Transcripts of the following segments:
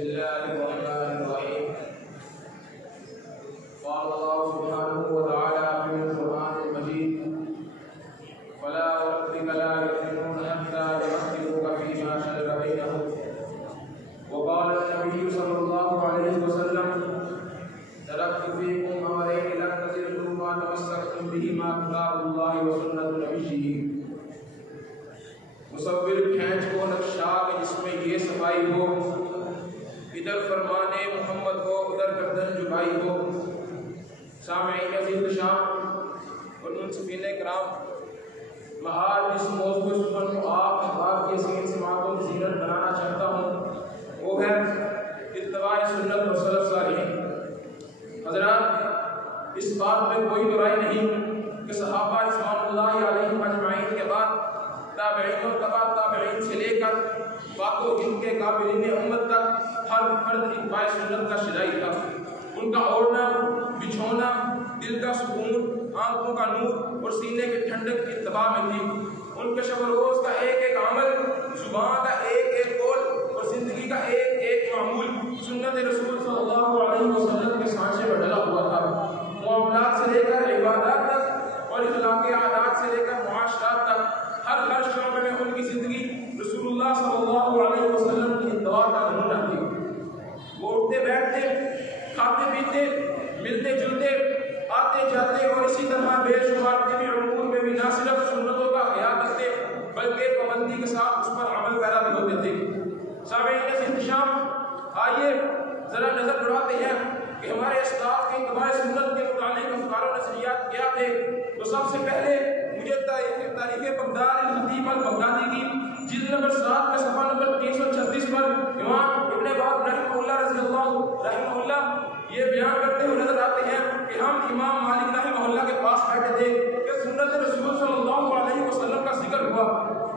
الله الرحمن الرحيم. قال الله سبحانه وتعالى في القرآن المجيد: فلا وربك لا يؤمنون حتى يحكموك فيما شجر بينهم. وقال النبي صلى الله عليه وسلم: تركت فيكم أمرين لن تضلوا ما تمسكتم بهما كتاب الله وسنة نبيه. مصور کھینچ کو نقشہ جس میں یہ صفائی ہو، ادھر فرمان محمد ہو ادھر گردن جھکائی ہو۔ سامعین عزیز شام اور منصفین کرام، میں آج جس موضوع سخن کو آپ احباب کی حسین سماعتوں کی زینت بنانا چاہتا ہوں وہ ہے اتباع سنت و سلف صالحین۔ حضرات، اس بات میں کوئی دو رائے نہیں کہ صحابہ رضوان اللہ علیہم اجمعین کے بعد تابعین و تبع تابعین سے لے کر پاک و ہند کے قابلین امت تک ہر فرد اتباع سنت کا شرعی تھا۔ ان کا اوڑھنا، بچھونا، دل کا سکون، آنکھوں کا نور اور سینے کی ٹھنڈک کی اتباع میں تھی۔ ان کے شب و روز کا ایک ایک عمل، زبان کا ایک ایک قول اور زندگی کا ایک ایک معمول سنت رسول صلی اللہ علیہ وسلم کے سانچے میں ڈلا ہوا تھا۔ معاملات سے لے کر عبادات تک اور اخلاقی عادات سے لے کر معاشرات تک ہر شعبے میں ان کی زندگی رسول اللہ صلی اللہ علیہ وسلم کی اتباع کا نمونہ تھی۔ وہ اٹھتے بیٹھتے، کھاتے پیتے، ملتے جلتے، آتے جاتے اور اسی طرح بے شمار طبی امور میں بھی نہ صرف سنتوں کا خیال رکھتے بلکہ پابندی کے ساتھ اس پر عمل پیرا بھی ہوتے تھے۔ سامعین احتشام، آئیے ذرا نظر دوڑاتے ہیں کہ ہمارے اسلاف کے اتباع سنت کے متعلق افکار و نظریات کیا تھے۔ تو سب سے پہلے مجھے تاریخ بغداد الخطیب البغدادی کی جلد نمبر 7 میں صفحہ نمبر 336 پر امام ابن باب رحمہ اللہ رضی اللہ رحمہ اللہ یہ بیان کرتے ہوئے نظر آتے ہیں کہ ہم امام مالک رحمہ اللہ کے پاس بیٹھے تھے کہ سنت رسول صلی اللہ علیہ وسلم کا ذکر ہوا۔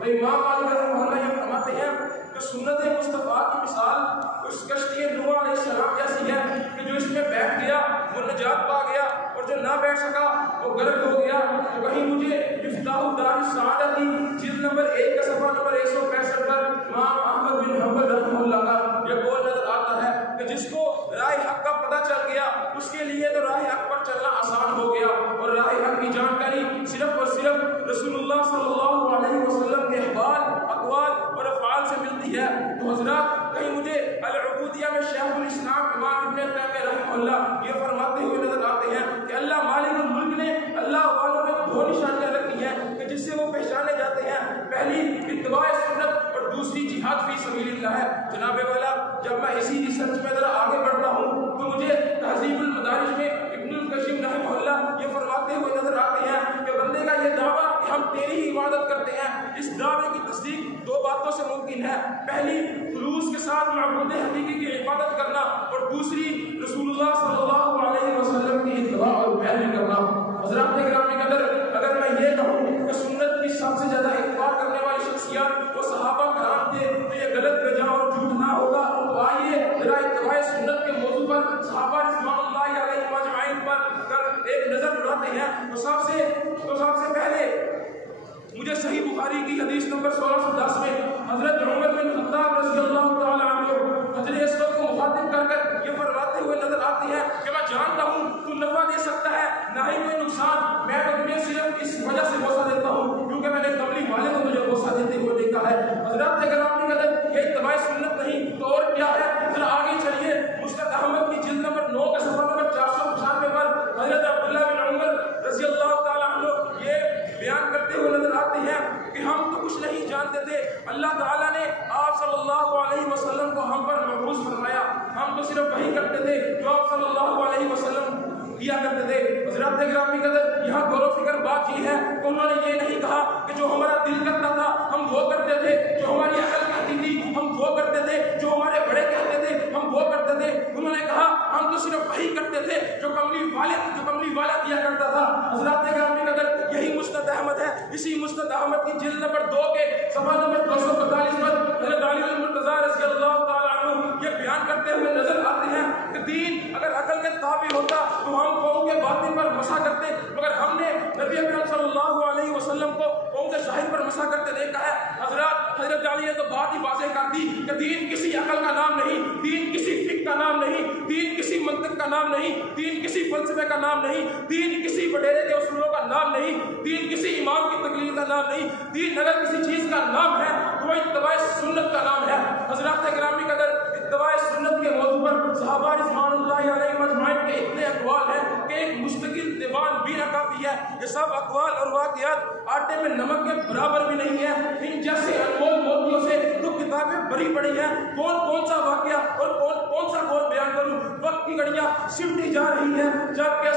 تو امام مالک رحمہ اللہ یہ فرماتے ہیں کہ سنت مصطفیٰ کی مثال اس کشتی نوح علیہ السلام جیسی ہے کہ جو اس میں بیٹھ گیا وہ نجات پا گیا اور جو نہ بیٹھ سکا وہ غرق ہو گیا۔ تو کہیں مجھے مفتاح دار السعادہ کی جلد نمبر 1 کا صفحہ نمبر 165 پر امام احمد بن حنبل رحمہ اللہ کا یہ قول نظر آتا ہے کہ جس کو راہ حق کا پتہ چل گیا اس کے لیے تو راہ حق پر چلنا آسان ہو گیا، اور راہ حق کی جانکاری صرف اور صرف رسول اللہ صلی اللہ علیہ وسلم کے احوال، اقوال اور افعال سے ملتی ہے۔ تو حضرات، کہیں مجھے العبودیہ میں شیخ الاسلام امام ابن تیمیہ رحمہ اللہ یہ فرماتے ہوئے نظر آتے ہیں کہ اللہ مالک الملک نے اللہ والوں میں دو نشانیاں رکھی ہیں کہ جس سے وہ پہچانے جاتے ہیں۔ پہلی اتباع سنت اور دوسری جہاد فی سبیل اللہ ہے۔ جناب والا، جب میں اسی ریسرچ میں ذرا آگے بڑھتا ہوں تو مجھے تہذیب المدارج میں ابن القیم رحمہ اللہ یہ فرماتے ہوئے نظر آتے ہیں کہ بندے کا یہ دعویٰ کہ ہم تیری ہی عبادت کرتے ہیں، اس دعوے کی تصدیق دو باتوں سے ممکن ہے۔ پہلی، خلوص کے ساتھ معبود حقیقی کی عبادت کرنا، اور دوسری رسول اللہ صلی اللہ علیہ وسلم کی اتباع اور پیروی کرنا۔ حضرات گرامی قدر، اگر میں یہ کہوں کہ سنت کی سب سے زیادہ اتباع کرنے والی شخصیات وہ صحابہ کرام تھے تو یہ غلط بجا اور جھوٹ نہ ہوگا۔ تو آئیے ذرا اتباع سنت کے موضوع پر صحابہ رضوان اللہ علیہم اجمعین پر اگر ایک نظر دوڑاتے ہیں تو سب سے پہلے مجھے صحیح بخاری کی حدیث نمبر 1610 میں حضرت عمر بن خطاب رضی اللہ تعالی عنہ حضرت اسود کو مخاطب کر یہ فرماتے ہوئے نظر آتے ہیں کہ میں جانتا ہوں تو نفع دے سکتا ہے نہ ہی کوئی نقصان، میں تو تمہیں صرف اس وجہ سے بوسہ دیتا ہوں کیونکہ میں نے قبلی والے کو تجھے بوسہ دیتے ہوئے دیکھا ہے۔ حضرات گرامی قدر، یہ اتباع سنت نہیں تو اور کیا ہے؟ ذرا آگے چلیے، مسند احمد کی جلد نمبر 9 کا صفحہ نمبر 495 پر حضرت عبداللہ بن عمر رضی اللہ تعالی عنہ یہ بیان کرتے ہوئے نظر آتے ہیں کہ ہم تو کچھ نہیں جانتے تھے، اللہ تعالیٰ نے آپ صلی اللہ علیہ وسلم کو ہم پر مبعوث فرمایا، ہم تو صرف وہی کرتے تھے جو آپ صلی اللہ علیہ وسلم کیا کرتے تھے۔ حضرات گرامی قدر، یہاں غور و فکر بات یہ ہے کہ انہوں نے یہ نہیں کہا کہ جو ہمارا دل کرتا تھا ہم وہ کرتے تھے، جو ہماری عقل کہتی تھی ہم وہ کرتے تھے، جو ہمارے بڑے کہتے تھے ہم وہ کرتے تھے۔ انہوں نے کہا ہم تو صرف وہی کرتے تھے جو کملی والا کیا کرتا تھا۔ حضرات گرامی قدر، یہی مسند احمد ہے۔ اسی مسند احمد کی جلد نمبر 2 کے صفحہ نمبر 245 پر حضرت علی المرتضیٰ رضی اللہ تعالی عنہ یہ بیان کرتے ہوئے نظر آتے ہیں کہ دین اگر عقل کے تابع ہوتا تو ہم قوم کے باتیں باطن پر مسا کرتے، مگر ہم نے نبی اکرم صلی اللہ علیہ وسلم کو عمد ظاہر پر مسا کرتے دیکھا ہے۔ حضرت علی نے تو بات ہی واضح کر دی کہ دین کسی عقل کا نام نہیں، دین کسی فقہ کا نام نہیں، دین کسی منطق کا نام نہیں، دین کسی فلسفے کا نام نہیں، دین کسی وڈیرے کے اصولوں کا نام نہیں، دین کسی امام کی تقلید کا نام نہیں۔ دین اگر کسی چیز کا نام ہے تو وہ اتباع سنت کا نام ہے۔ حضرات گرامی قدر، اتباع سنت کے موضوع پر صحابہ رضوان اللہ علیہ مجمعین کے اتنے اقوال ہیں کہ ایک مستقل دیوان بھی نہ کافی ہے۔ یہ سب اقوال اور واقعات آٹے میں نمک کے برابر بھی نہیں ہے۔ ان جیسے انمول موتیوں سے تو کتابیں بھری پڑی ہیں، کون سا واقعہ اور کون سا قول بیان کروں؟ وقت کی گھڑیاں سمٹی جا رہی ہیں، جبکہ